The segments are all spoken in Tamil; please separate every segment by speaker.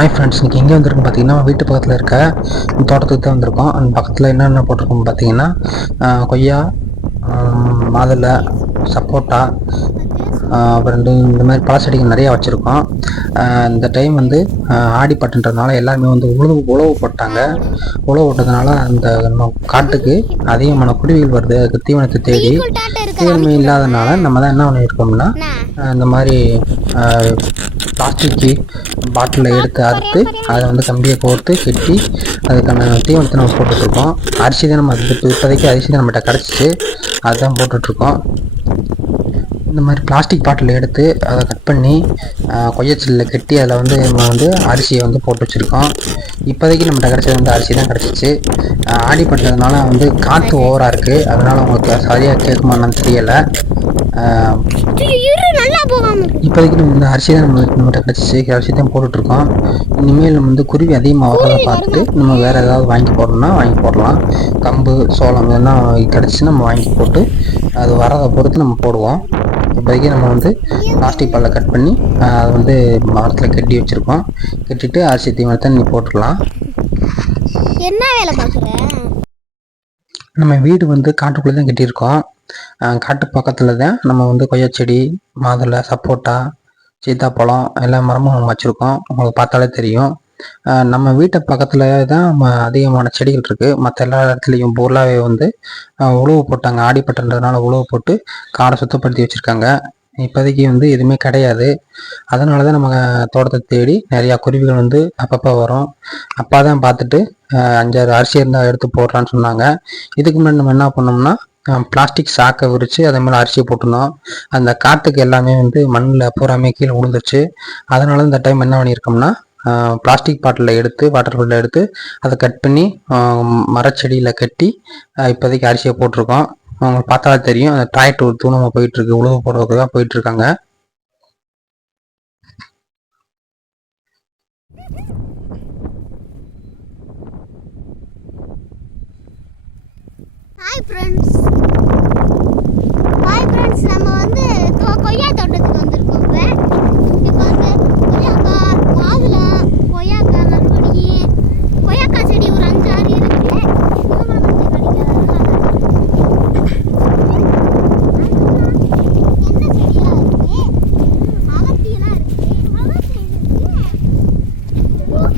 Speaker 1: ஹாய் ஃப்ரெண்ட்ஸ் இன்றைக்கி எங்கே வந்திருக்கோம் பார்த்தீங்கன்னா வீட்டு பக்கத்தில் இருக்க தோட்டத்துக்கு தான் வந்திருக்கோம். அந்த பக்கத்தில் என்னென்ன போட்டிருக்கோம் பார்த்தீங்கன்னா கொய்யா மாதுளை சப்போட்டா அப்புறம் இந்த மாதிரி பழ செடிகள் நிறையா வச்சுருக்கோம். இந்த டைம் வந்து ஆஹ், ஆடிப்பட்டுன்றதுனால எல்லாருமே வந்து உழவு உழவு போட்டாங்க. உழவு போட்டதுனால அந்த காட்டுக்கு அதிகமான குருவிகள் வருது. அதுக்கு தீவனத்தை தேடி தீவனம் இல்லாதனால நம்ம தான் என்ன பண்ணியிருக்கோம்னா இந்த மாதிரி பிளாஸ்டிக்கு பாட்டிலில் எடுத்து அறுத்து அதை வந்து கம்பியை கோர்த்து கெட்டி அதுக்கான தீவனத்தை நம்ம போட்டுட்ருக்கோம். அரிசி தான் நம்ம அது இப்போதைக்கு அரிசி தான் நம்மகிட்ட கிடச்சிச்சு. அதுதான் போட்டுட்ருக்கோம். இந்த மாதிரி பிளாஸ்டிக் பாட்டில் எடுத்து அதை கட் பண்ணி கொய்யச்சில்லில் கட்டி அதில் வந்து நம்ம வந்து அரிசியை வந்து போட்டு வச்சுருக்கோம். இப்போதைக்கு நம்மகிட்ட கிடச்சது வந்து அரிசி தான் கிடச்சிச்சு. ஆடி பண்ணுறதுனால வந்து காற்று ஓவராக இருக்குது அதனால் உங்களுக்கு சரியாக கேட்குமான்னு தெரியலை. இப்போதைக்கு நம்ம வந்து அரிசி தான் நம்ம நம்மகிட்ட கிடச்சிச்சு அரிசி தான் போட்டுட்ருக்கோம். இனிமேல் நம்ம வந்து குருவி அதிகமாக வர்றதை பார்த்துட்டு நம்ம வேறு ஏதாவது வாங்கி போடணும்னா வாங்கி போடலாம். கம்பு சோளம் இதெல்லாம் கிடச்சின்னா நம்ம வாங்கி போட்டு அது வரதை பொறுத்து நம்ம போடுவோம். இப்போதைக்கு நம்ம வந்து பிளாஸ்டிக் பாலில் கட் பண்ணி அதை வந்து மரத்தில் கட்டி வச்சுருக்கோம். கட்டிட்டு அரிசி தீவனத்தை நீ போட்டுடலாம்.
Speaker 2: என்ன வேலை பாக்குற
Speaker 1: நம்ம வீடு வந்து காட்டுக்குள்ளே தான் கட்டியிருக்கோம். காட்டு பக்கத்தில் தான் நம்ம வந்து கொய்யா செடி மாதுளை சப்போட்டா சீத்தாப்பழம் எல்லா மரமும் நம்ம வச்சுருக்கோம். உங்களுக்கு பார்த்தாலே தெரியும். நம்ம வீட்டு பக்கத்தில் தான் அதிகமான செடிகள் இருக்குது மற்ற எல்லா இடத்துலையும் பொருளாகவே வந்து உழவு போட்டாங்க. ஆடிப்பட்டன்றதுனால உழவு போட்டு காடை சுத்தப்படுத்தி வச்சுருக்காங்க. இப்போதைக்கு வந்து எதுவுமே கிடையாது. அதனால தான் நம்ம தோட்டத்தை தேடி நிறையா குருவிகள் வந்து அப்பப்போ வரும். அப்பா தான் பார்த்துட்டு அஞ்சாறு அரிசி இருந்தால் எடுத்து போடுறான்னு சொன்னாங்க. இதுக்கு முன்னாடி நம்ம என்ன பண்ணோம்னா பிளாஸ்டிக் சாக்கை விரித்து அதே மேலே அரிசியை போட்டிருந்தோம். அந்த காற்றுக்கு எல்லாமே வந்து மண்ணில் பூராமே கீழே விழுந்துருச்சு அதனால இந்த டைம் என்ன பண்ணியிருக்கோம்னா பிளாஸ்டிக் பாட்டிலில் எடுத்து வாட்டர் பாட்டில் எடுத்து அதை கட் பண்ணி மரச்செடியில் கட்டி இப்போதைக்கு அரிசியை போட்டிருக்கோம். அவங்களுக்கு பார்த்தாலே தெரியும் அந்த டாய்ட் ஒரு தூணமாக போயிட்டுருக்கு உழவு போடுறதுக்கு தான் போயிட்டுருக்காங்க.
Speaker 2: ஹாய் ஃப்ரெண்ட்ஸ் ஹாய் ஃப்ரெண்ட்ஸ் நம்ம வந்து கொ- கொய்யா தோட்டத்துக்கு வந்திருக்கோம் இப்போ இப்போ வந்து கொய்யாக்கா மாதுளை கொய்யாக்கா மறுபடி கொய்யாக்கா செடி ஒரு அஞ்சு ஆறு இருக்கு இதெல்லாம் வந்து கிடைக்காது. என்ன செடியா இருக்கு அகத்தியெல்லாம் இருக்கு அகத்தி இருக்கு ஓ.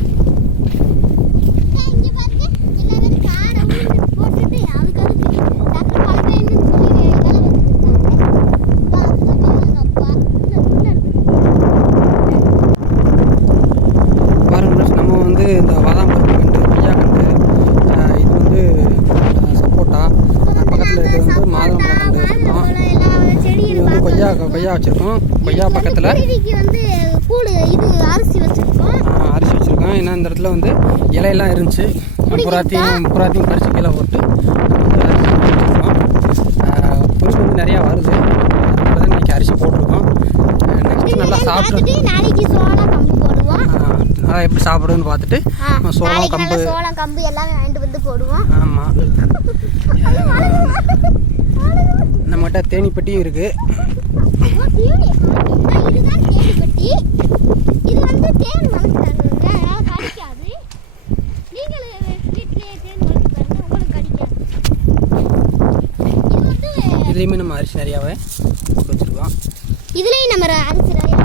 Speaker 2: ஏய், இங்க பாருங்க எல்லாரும் காரை உழுது போட்டுட்டு அதுக்கு அதுக்கு டாக்டர் மழை பெய்யுதுன்னு சொல்லி வேலை வச்சிருக்காங்க
Speaker 1: பாருங்க நம்ம வந்து இந்த பாதாம் பருப்பு கண்டு கொய்யா ஆஹ் இது வந்து சப்போட்டா. பக்கத்தில் இருக்கிறது வந்து மாதுளம்பழம் கண்டு வச்சுருக்கோம். இது வந்து கொய்யா கொய்யா வச்சுருக்கோம். கொய்யா பக்கத்தில்.
Speaker 2: அரிசி வச்சுருக்கோம்.
Speaker 1: ஏன்னா இந்த இடத்துல வந்து இலையெல்லாம் இருந்துச்சு. புறாத்தையும் புறாத்தையும் பறிச்சு கீழே போட்டு நம்ம வந்து அரிசி வச்சுருக்கோம் குருவி வந்து நிறையா வருது அதனால தான் இன்றைக்கி அரிசி போட்டிருக்கோம் நெக்ஸ்ட் நல்லா சாப்பிட்டு
Speaker 2: பார்த்துட்டு நாளைக்கு சோளம் கம்பு போடுவோம்
Speaker 1: ஆஹ் நல்லா எப்படி சாப்பிடுன்னு பார்த்துட்டு சோளம் கம்பு
Speaker 2: சோளம் கம்பு எல்லாமே வாங்கிட்டு வந்து போடுவோம்
Speaker 1: ஆமாம் நம்மகிட்ட தேனிப்பட்டியும்
Speaker 2: தேனிப்பட்டி. இது வந்து தேன் வளர்க்குறாங்க. அதனால கடிக்காது. வீட்டிலேயே தேன் வளர்த்து பாருங்க, உங்களுக்கு கடிக்காது.
Speaker 1: இதுலேயுமே நம்ம அரிசி நிறையாவே போட்டு வச்சுருக்கோம்
Speaker 2: இதுலயும் நம்ம அரிசி நிறைய